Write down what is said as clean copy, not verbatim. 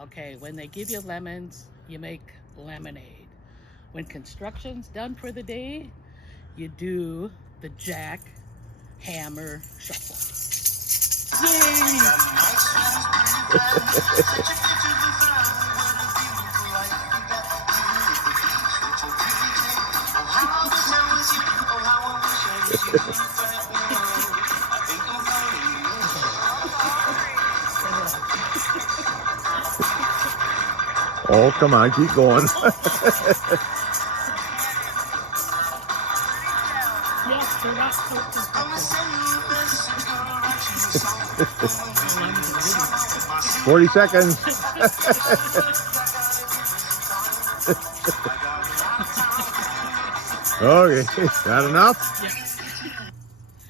Okay, when they give you lemons, you make lemonade. When construction's done for the day, you do the jackhammer shuffle. Oh, come on, keep going. Yes, they're not cooked as quickly. 40 seconds. Okay, got enough? Yeah.